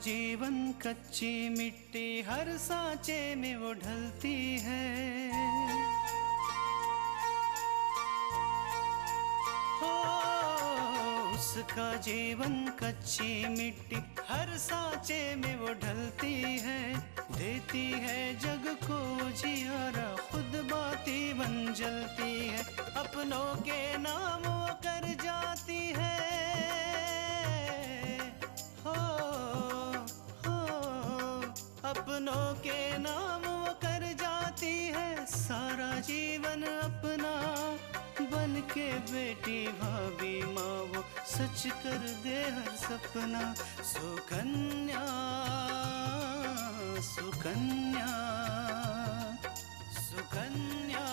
जीवन कच्ची मिट्टी, हर सांचे में वो ढलती है। हो उसका जीवन कच्ची मिट्टी, हर सांचे में वो ढलती है। देती है जग को जियारा, खुद बाती बन जलती है। अपनों के नाम वो कर जाती है। हो अपनों के नाम वो कर जाती है। सारा जीवन अपना बन के बेटी भाभी माँ वो सच कर दे हर सपना। सुकन्या सुकन्या सुकन्या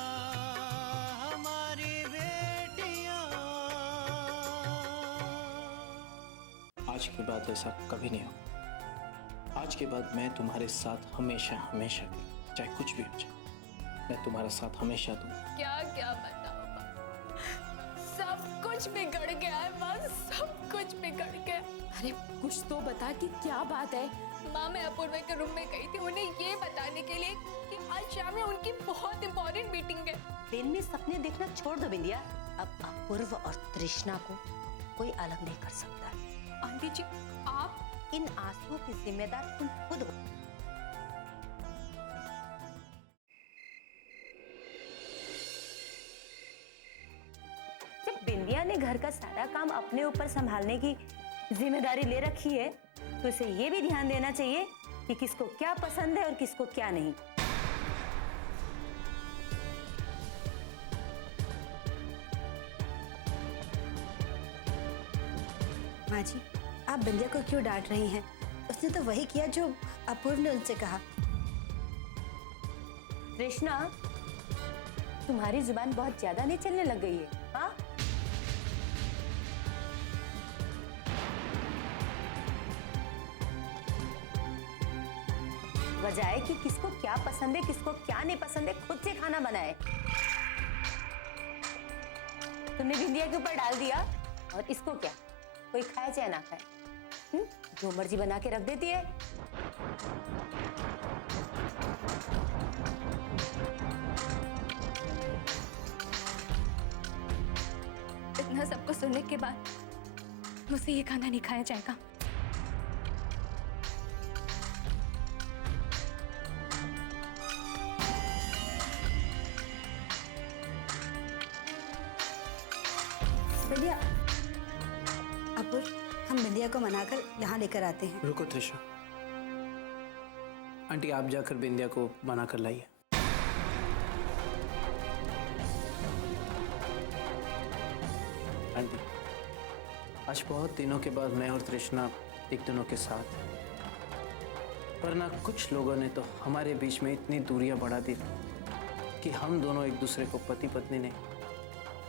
हमारी बेटियां। आज के बाद ऐसा कभी नहीं होगा। आज के बाद मैं तुम्हारे साथ हमेशा हमेशा के चाहे कुछ भी हो जाए, मैं तुम्हारा साथ हमेशा दूंगा। क्या क्या बताओ, सब कुछ बिगड़ गया है माँ, सब कुछ बिगड़ गया। अरे कुछ तो बता कि क्या बात है। माँ मैं अपूर्वा के रूम में गई थी उन्हें ये बताने के लिए कि आज शाम में उनकी बहुत इंपॉर्टेंट मीटिंग है। दिन में सपने देखना छोड़ दो बिंदिया। अब अपूर्व और तृष्णा को कोई अलग नहीं कर सकता। आंटी जी आप इन आंसुओं की जिम्मेदार तुम खुद हो। जब बिंदिया ने घर का सारा काम अपने ऊपर संभालने की जिम्मेदारी ले रखी है तो इसे ये भी ध्यान देना चाहिए कि किसको क्या पसंद है और किसको क्या नहीं। माँ जी आप बिंदिया को क्यों डांट रही हैं? उसने तो वही किया जो अपूर्व ने उनसे कहा। तृष्णा तुम्हारी जुबान बहुत ज्यादा नहीं चलने लग गई है? हाँ बजाय कि किसको क्या पसंद है किसको क्या नहीं पसंद है खुद से खाना बनाए, तुमने बिंदिया के ऊपर डाल दिया। और इसको क्या कोई खाए चाहे ना खाए, जो मर्जी बना के रख देती है। इतना सबको सुनने के बाद मुझसे ये खाना नहीं खाया जाएगा। बिंदिया अपूर्व हम बिंदिया को मनाकर यहाँ लेकर आते हैं। रुको तृष्णा, आंटी आप जाकर बिंदिया को मना कर लाइए। आंटी आज बहुत दिनों के बाद मैं और तृष्णा एक दोनों के साथ हैं, पर ना कुछ लोगों ने तो हमारे बीच में इतनी दूरियां बढ़ा दी कि हम दोनों एक दूसरे को पति पत्नी नहीं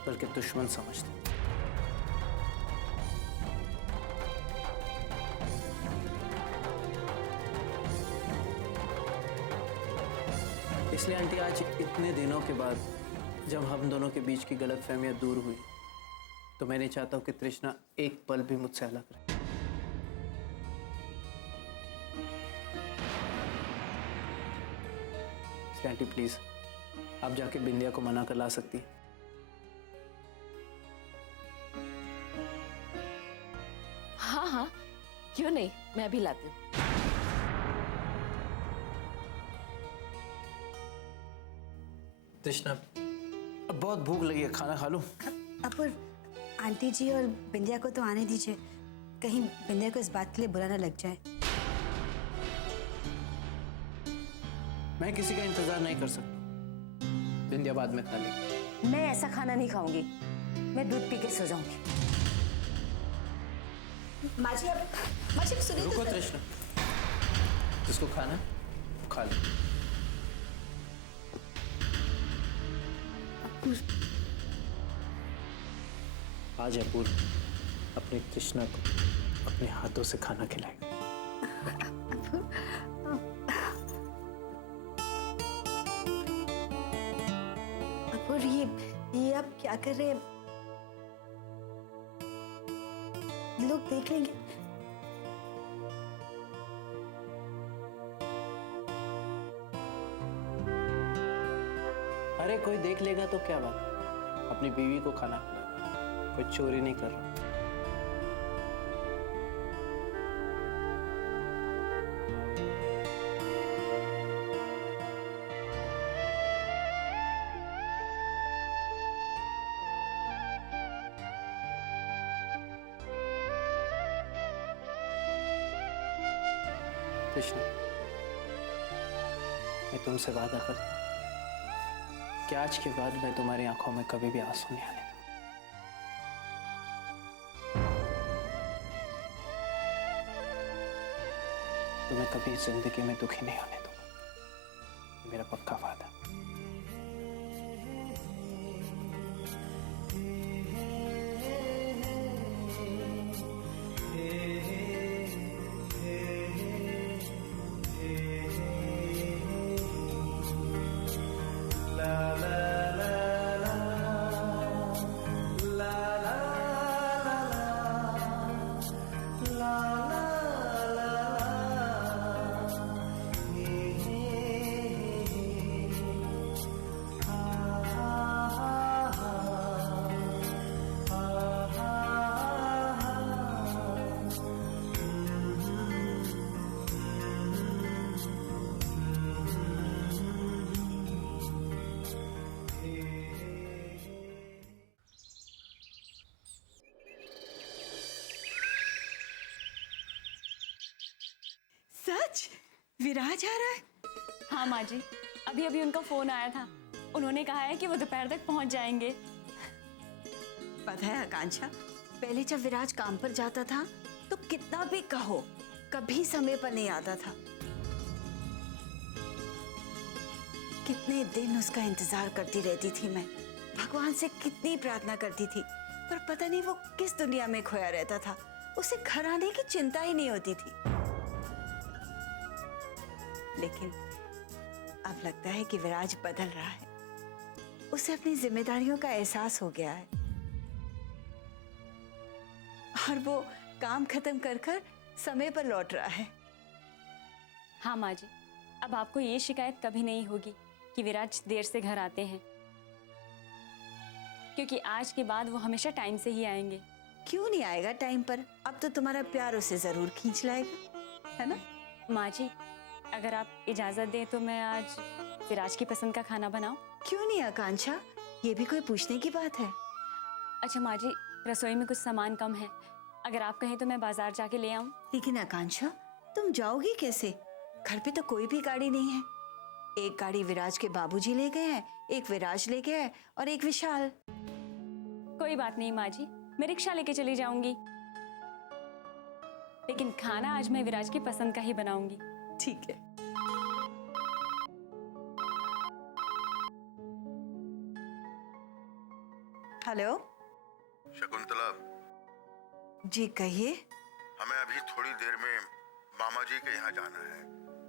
बल्कि दुश्मन समझते। इसलिए आंटी आज इतने दिनों के बाद जब हम दोनों के बीच की गलतफहमियां दूर हुई तो मैं नहीं चाहता हूं कि तृष्णा एक पल भी मुझसे अलग रहे। इसलिए आंटी प्लीज आप जाके बिंदिया को मना कर ला सकती है। हाँ हाँ क्यों नहीं, मैं अभी लाती हूँ। तृष्णा अब बहुत भूख लगी है, खाना खा लूं? अपूर्व आंटी जी और बिंदिया को तो आने दीजिए, कहीं बिंदिया को इस बात के लिए बुरा ना लग जाए। मैं किसी का इंतजार नहीं कर सकता, बिंदिया बाद में खा लेगी। मैं ऐसा खाना नहीं खाऊंगी, मैं दूध पी के सो जाऊंगी। माँ जी अब सुनिए। रुको तृष्णा, जिसको खाना है खा ले। आज अपूर्व अपनी तृष्णा को अपने हाथों से खाना खिलाएगा। अपूर्व ये आप क्या कर रहे हैं? लोग देख लेंगे। अरे कोई देख लेगा तो क्या बात है? अपनी बीवी को खाना खिला, कोई चोरी नहीं कर रहा। कृष्ण, मैं तुमसे वादा करता हूं कि आज के बाद मैं तुम्हारी आंखों में कभी भी आंसू नहीं आने दूंगा। तुम्हें कभी जिंदगी में दुखी नहीं होने दूंगा, ये मेरा पक्का वादा। सच? विराज आ रहा है? हाँ माँ जी, अभी अभी उनका फोन आया था। उन्होंने कहा है कि वो दोपहर तक पहुंच जाएंगे। पता है आकांक्षा, पहले जब विराज काम पर जाता था तो कितना भी कहो कभी समय पर नहीं आता था। कितने दिन उसका इंतजार करती रहती थी मैं, भगवान से कितनी प्रार्थना करती थी, पर पता नहीं वो किस दुनिया में खोया रहता था। उसे घर आने की चिंता ही नहीं होती थी। लेकिन अब लगता है कि विराज बदल रहा है। उसे अपनी जिम्मेदारियों का एहसास हो गया है और वो काम खत्म कर कर समय पर लौट रहा है। हाँ माँ जी, अब आपको ये शिकायत कभी नहीं होगी कि विराज देर से घर आते हैं, क्योंकि आज के बाद वो हमेशा टाइम से ही आएंगे। क्यों नहीं आएगा टाइम पर? अब तो तुम्हारा प्यार उसे जरूर खींच लाएगा, है ना? माँ जी, अगर आप इजाजत दें तो मैं आज विराज की पसंद का खाना बनाऊं? क्यों नहीं आकांक्षा, ये भी कोई पूछने की बात है? अच्छा माँ जी, रसोई में कुछ सामान कम है, अगर आप कहें तो मैं बाजार जाके ले आऊं? लेकिन आकांक्षा, तुम जाओगी कैसे? घर पे तो कोई भी गाड़ी नहीं है। एक गाड़ी विराज के बाबूजी ले गए हैं, एक विराज ले गया है और एक विशाल। कोई बात नहीं माँ जी, मैं रिक्शा लेके चली जाऊंगी, लेकिन खाना आज मैं विराज की पसंद का ही बनाऊंगी। ठीक है। हेलो शकुंतला जी, कहिए। हमें अभी थोड़ी देर में मामा जी के यहाँ जाना है।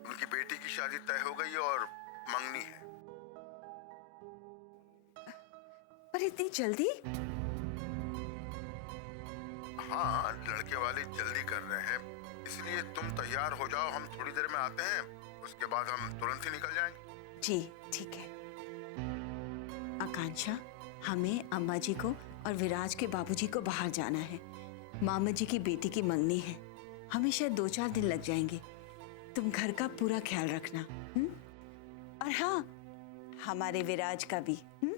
उनकी बेटी की शादी तय हो गई और मंगनी है। पर इतनी जल्दी? हाँ, लड़के वाले जल्दी कर रहे हैं, इसलिए तुम तैयार हो जाओ, हम थोड़ी देर में आते हैं, उसके बाद हम तुरंत ही निकल जाएंगे। जी ठीक है। आकांक्षा, हमें अम्मा जी को और विराज के बाबूजी को बाहर जाना है। मामा जी की बेटी की मंगनी है, हमें शायद 2-4 दिन लग जाएंगे। तुम घर का पूरा ख्याल रखना, हुँ? और हाँ, हमारे विराज का भी। हुँ?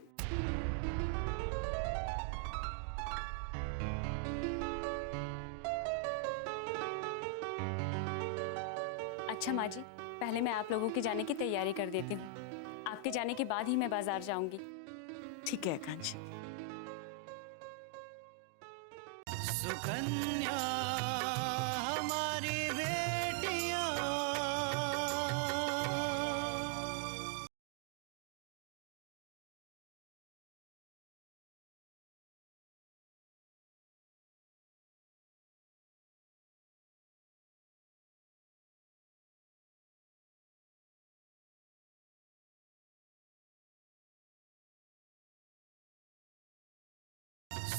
अच्छा माँ जी, पहले मैं आप लोगों के जाने की तैयारी कर देती हूँ। आपके जाने के बाद ही मैं बाजार जाऊंगी। ठीक है आकांक्षा। सुकन्या हमारी बेटियां,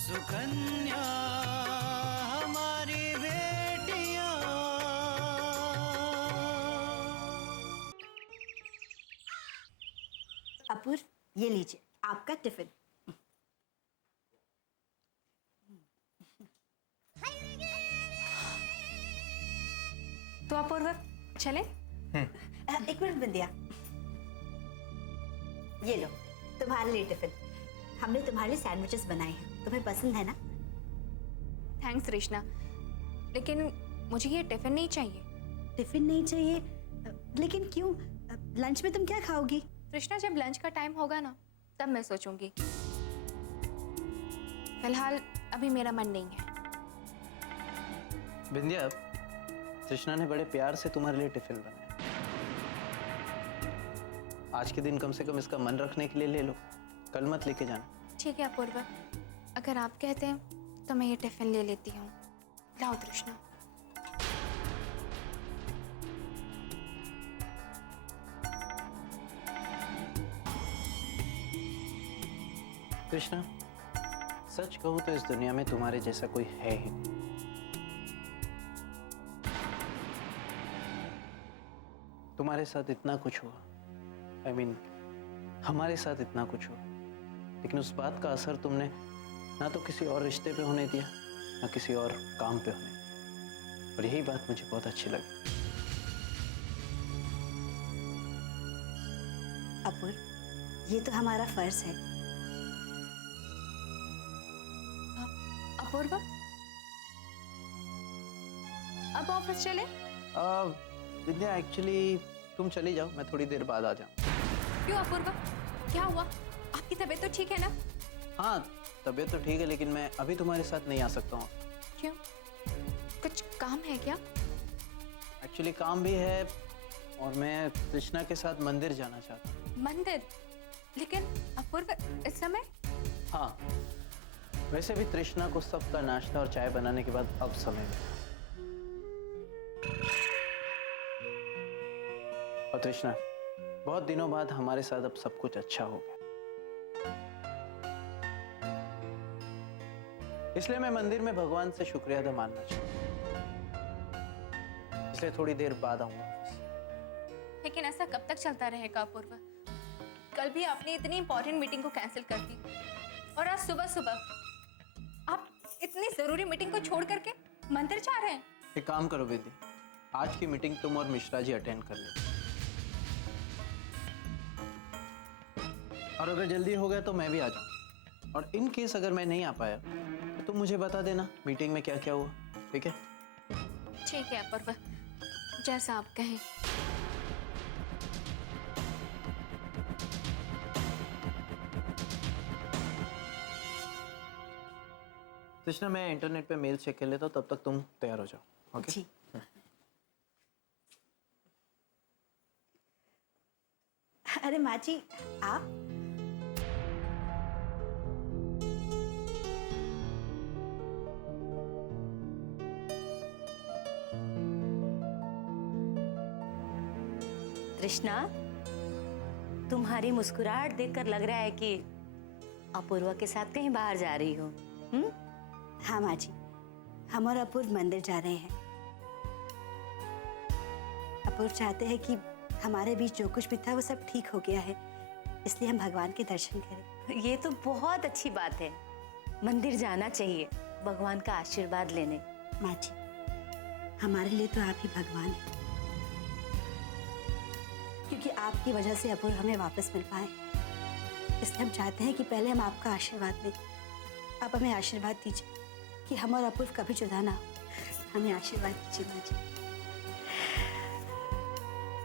सुकन्या हमारी बेटियां। अपूर, ये लीजिए आपका टिफिन। तो अपूर्व चले? एक मिनट बिंदिया, ये लो तुम्हारे लिए टिफिन। हमने तुम्हारे लिए सैंडविचेस बनाए हैं, तुम्हें पसंद है ना? थैंक्स कृष्णा, लेकिन मुझे ये टिफिन नहीं चाहिए। टिफिन नहीं चाहिए? लेकिन क्यों? लंच में तुम क्या खाओगी? कृष्णा, जब लंच का टाइम होगा ना तब मैं सोचूंगी, फिलहाल अभी मेरा मन नहीं है। बिंदिया, कृष्णा ने बड़े प्यार से तुम्हारे लिए टिफिन बनाया। आज के दिन कम से कम इसका मन रखने के लिए ले लो, कल मत लेके जाना। ठीक है अपूर्व, अगर आप कहते हैं तो मैं ये टिफिन ले लेती हूँ। लाओ कृष्णा। कृष्णा, सच कहूं तो इस दुनिया में तुम्हारे जैसा कोई है ही नहीं। तुम्हारे साथ इतना कुछ हुआ, I mean, हमारे साथ इतना कुछ हुआ, लेकिन उस बात का असर तुमने ना तो किसी और रिश्ते पे होने दिया, ना किसी और काम पे होने दिया। और यही बात मुझे बहुत अच्छी लगी। अपूर्व, ये तो हमारा फर्ज है। अपूर्व, अब ऑफिस चले? विद्या, एक्चुअली तुम चली जाओ, मैं थोड़ी देर बाद आ जाऊँ। क्यों अपूर्व, क्या हुआ? आपकी तबीयत तो ठीक है ना? हाँ, तबीयत तो ठीक है, लेकिन मैं अभी तुम्हारे साथ नहीं आ सकता हूँ। क्यों, कुछ काम है क्या? एक्चुअली काम भी है, और मैं कृष्णा के साथ मंदिर जाना चाहता हूँ। मंदिर? लेकिन अपूर्व इस समय? हाँ, वैसे भी तृष्णा को सबका नाश्ता और चाय बनाने के बाद अब समय मिला। और तृष्णा, बहुत दिनों बाद हमारे साथ अब सब कुछ अच्छा हो गया, इसलिए मैं मंदिर में भगवान से शुक्रिया अदा मानना चाहता हूँ। इसलिए थोड़ी देर बाद आऊंगा ऑफिस। लेकिन ऐसा कब तक चलता रहेगा अपूर्व? कल भी आपने इतनी इंपॉर्टेंट मीटिंग को कैंसिल कर दी, और आज सुबह सुबह आप इतनी जरूरी मीटिंग को छोड़ करके मंदिर जा रहे हैं। एक काम करो विधि, आज की मीटिंग तुम और मिश्रा जी अटेंड कर लो, और अगर जल्दी हो गया तो मैं भी आ जाऊँ। और इन केस अगर मैं नहीं आ पाया तो तुम मुझे बता देना मीटिंग में क्या क्या हुआ, ठीक है? ठीक है अपूर्व, जैसा आप कहें। कृष्णा, मैं इंटरनेट पे मेल चेक कर लेता हूँ, तब तक तुम तैयार हो जाओ। ओके? जी। अरे माँ जी, आप? कृष्णा, तुम्हारी मुस्कुराहट देखकर लग रहा है कि अपूर्वा के साथ कहीं बाहर जा रही हो। हाँ माँ जी, हम और अपूर्व मंदिर जा रहे हैं। अपूर्व चाहते हैं कि हमारे बीच जो कुछ भी था वो सब ठीक हो गया है, इसलिए हम भगवान के दर्शन करें। ये तो बहुत अच्छी बात है, मंदिर जाना चाहिए भगवान का आशीर्वाद लेने। माँ जी, हमारे लिए तो आप ही भगवान हैं, क्योंकि आपकी वजह से अपूर्व हमें वापस मिल पाए। इसलिए हम चाहते हैं कि पहले हम आपका आशीर्वाद लें। आप हमें आशीर्वाद दीजिए कि हम और अपूर्व कभी जुदा ना हो। हमें आशीर्वाद दीजिए माँ जी।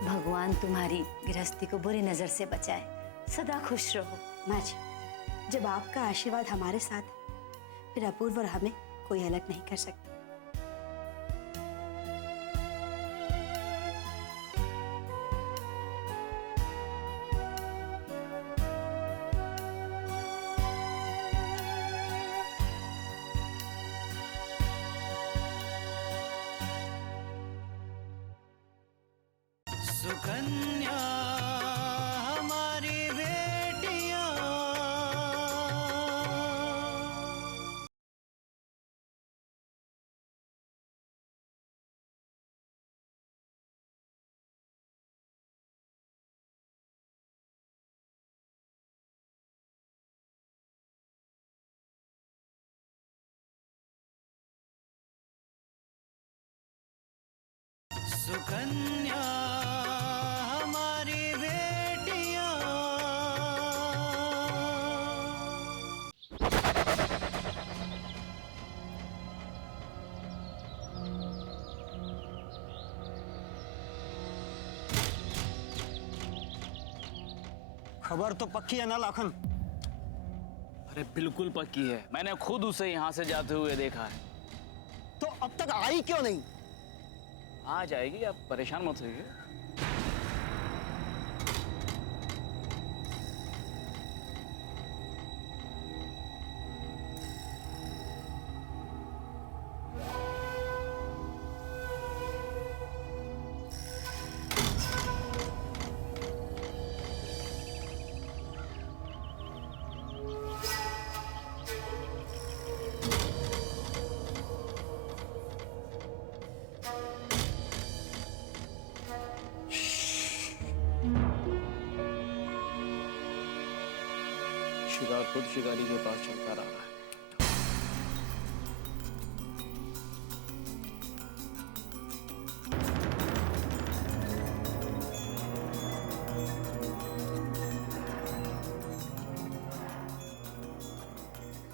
भगवान तुम्हारी गृहस्थी को बुरी नजर से बचाए, सदा खुश रहो। माँ जी, जब आपका आशीर्वाद हमारे साथ है, फिर अपूर्व और हमें कोई अलग नहीं कर सकता। सुकन्या सुकन्या हमारी बेटियां। खबर तो पक्की है ना लाखन? अरे बिल्कुल पक्की है, मैंने खुद उसे यहाँ से जाते हुए देखा है। तो अब तक आई क्यों नहीं? आ जाएगी, आप परेशान मत होइए। शिकार खुद शिकारी के पास चलता रहा है।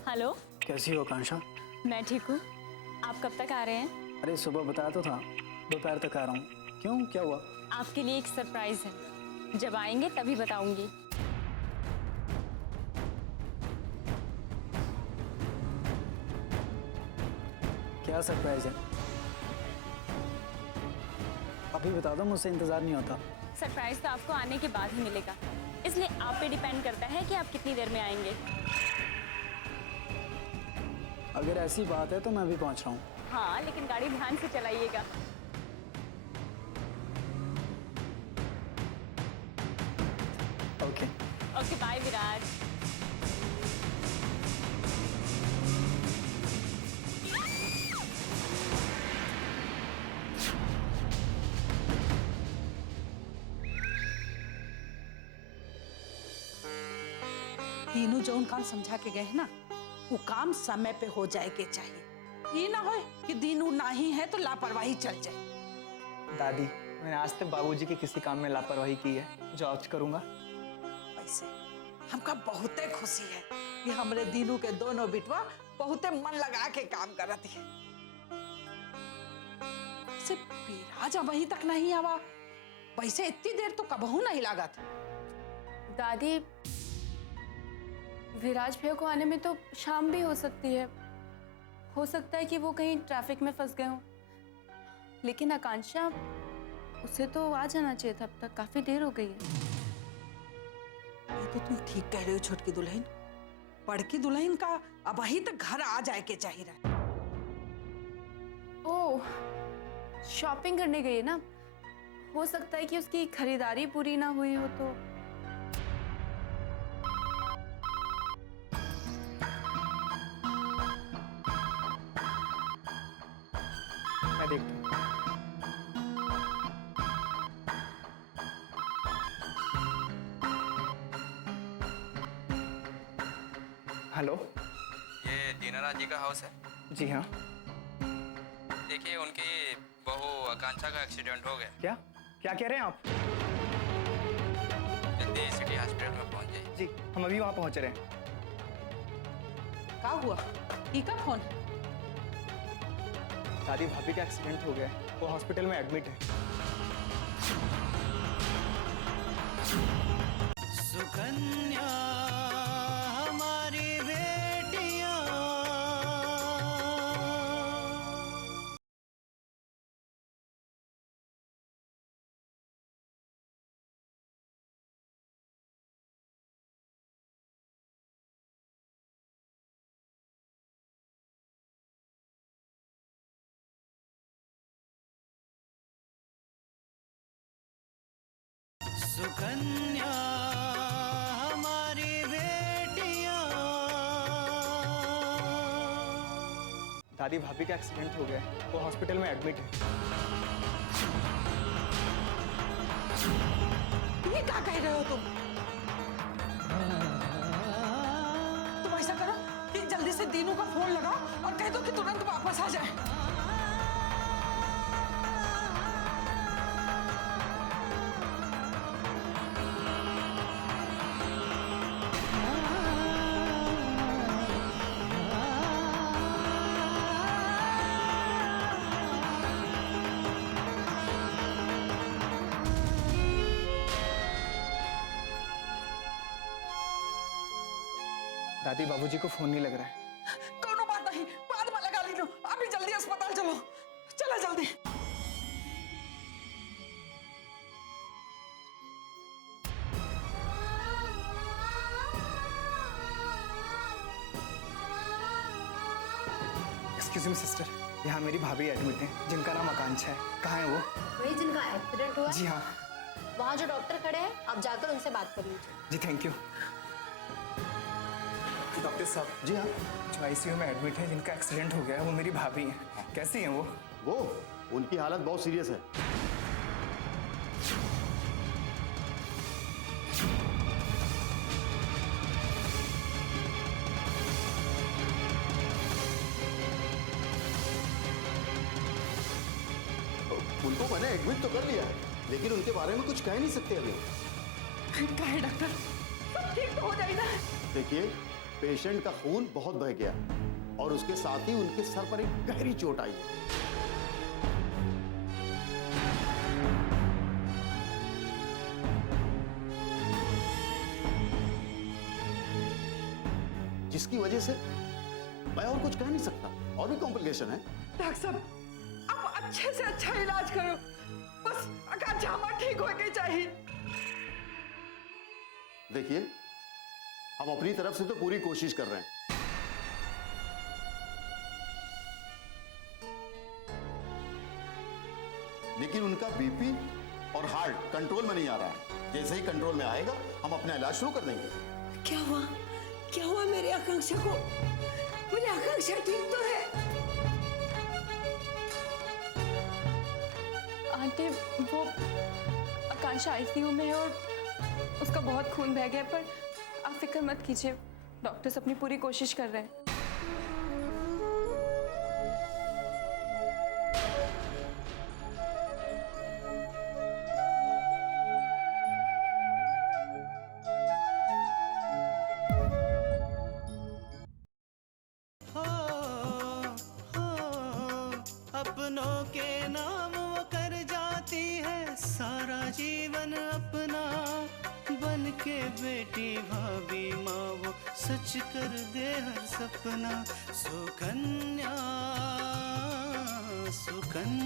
हेलो, कैसी हो कांक्षा? मैं ठीक हूँ। आप कब तक आ रहे हैं? अरे सुबह बताया तो था, दोपहर तक आ रहा हूँ। क्यों, क्या हुआ? आपके लिए एक सरप्राइज है, जब आएंगे तभी बताऊंगी। क्या सरप्राइज है? अभी बता दो, मुझसे इंतजार नहीं होता। सरप्राइज तो आपको आने के बाद ही मिलेगा, इसलिए आप पे डिपेंड करता है कि आप कितनी देर में आएंगे। अगर ऐसी बात है तो मैं भी पहुंच रहा हूँ। हाँ, लेकिन गाड़ी ध्यान से चलाइएगा। ओके। ओके, बाय विराज। तीनों जौन काम समझा के गए ना, वो काम समय पे हो जाए के चाहिए। ये ना हो कि दीनू नहीं है तो लापरवाही चल जाए। दादी, मैंने आज तक बाबूजी के किसी काम में लापरवाही की है, जांच करूंगा। वैसे हमका बहुते खुशी है कि हमरे दीनू के दोनों बिटवा बहुते मन लगा के काम करती है। सिर्फ विराज वहीं तक नहीं आवा, वैसे इतनी देर तो कबहू नहीं लागत। दादी, विराज भैया को आने में तो शाम भी हो सकती है। हो सकता है कि वो कहीं ट्रैफिक में फंस गए हों। लेकिन आकांक्षा, उसे तो आ जाना चाहिए था, अब तक काफी देर हो गई है। ये तो तुम ठीक कह रहे हो छोटकी दुल्हन। बड़की दुल्हन का अब वहीं तक घर आ जाए के चाहिए। ओह, शॉपिंग करने गई है ना, हो सकता है कि उसकी खरीदारी पूरी ना हुई हो तो। मैं देखता हूँ। हेलो, ये दीनानाथ जी का हाउस है? जी हाँ। देखिए, उनकी बहू आकांक्षा का एक्सीडेंट हो गया। क्या क्या कह रहे हैं आप? जल्दी सिटी हॉस्पिटल में पहुंच जाइए। जी, हम अभी वहाँ पहुँच रहे हैं। क्या हुआ? ई का फोन? दादी, भाभी का एक्सीडेंट हो गया है, वो हॉस्पिटल में एडमिट है। सुकन्या हमारी बेटियां। सुकन्या हमारी बेटियां। दादी, भाभी का एक्सीडेंट हो गया है, वो हॉस्पिटल में एडमिट है। ये क्या कह रहे हो तुम? तुम ऐसा करो कि जल्दी से दीनू का फोन लगाओ और कह दो कि तुरंत वापस आ जाए। दादी बाबूजी को फोन नहीं लग रहा है। कोनो बात नहीं, बाद में लगा ली लो। अभी जल्दी अस्पताल चलो, चलो जल्दी। एक्सक्यूज मी सिस्टर, यहाँ मेरी भाभी एडमिट है जिनका नाम आकांक्षा है। कहाँ है वो? वही जिनका एक्सीडेंट हुआ? जी हाँ। वहाँ जो डॉक्टर खड़े हैं, आप जाकर उनसे बात कर लीजिए। जी थैंक यू। डॉक्टर साहब। जी हाँ। जो आईसीयू में एडमिट है जिनका एक्सीडेंट हो गया है वो मेरी भाभी हैं। कैसी हैं वो? उनकी हालत बहुत सीरियस है। उनको मैंने एडमिट तो कर लिया है, लेकिन उनके बारे में कुछ कह नहीं सकते अभी। क्या है डॉक्टर, सब ठीक तो हो जाएगा। देखिए, पेशेंट का खून बहुत बह गया और उसके साथ ही उनके सर पर एक गहरी चोट आई है। जिसकी वजह से मैं और कुछ कह नहीं सकता, और भी कॉम्प्लिकेशन है। डॉक्टर साहब, आप अच्छे से अच्छा इलाज करो, बस आकांक्षा हमारा ठीक होके चाहिए। देखिए, हम अपनी तरफ से तो पूरी कोशिश कर रहे हैं, लेकिन उनका बीपी और हार्ट कंट्रोल में नहीं आ रहा है। जैसे ही कंट्रोल में आएगा, हम अपना इलाज शुरू कर देंगे। क्या हुआ? क्या हुआ मेरी आकांक्षा को? मेरी आकांक्षा ठीक तो है? आंटी, वो आकांक्षा आईसीयू में है और उसका बहुत खून बह गया, पर आप फिक्र मत कीजिए, डॉक्टर्स अपनी पूरी कोशिश कर रहे हैं। अपनों के नाम वो कर जाती है सारा जीवन अपना, बन के बेटी भाभी माँ वो सच कर दे हर सपना। सुकन्या सुकन्या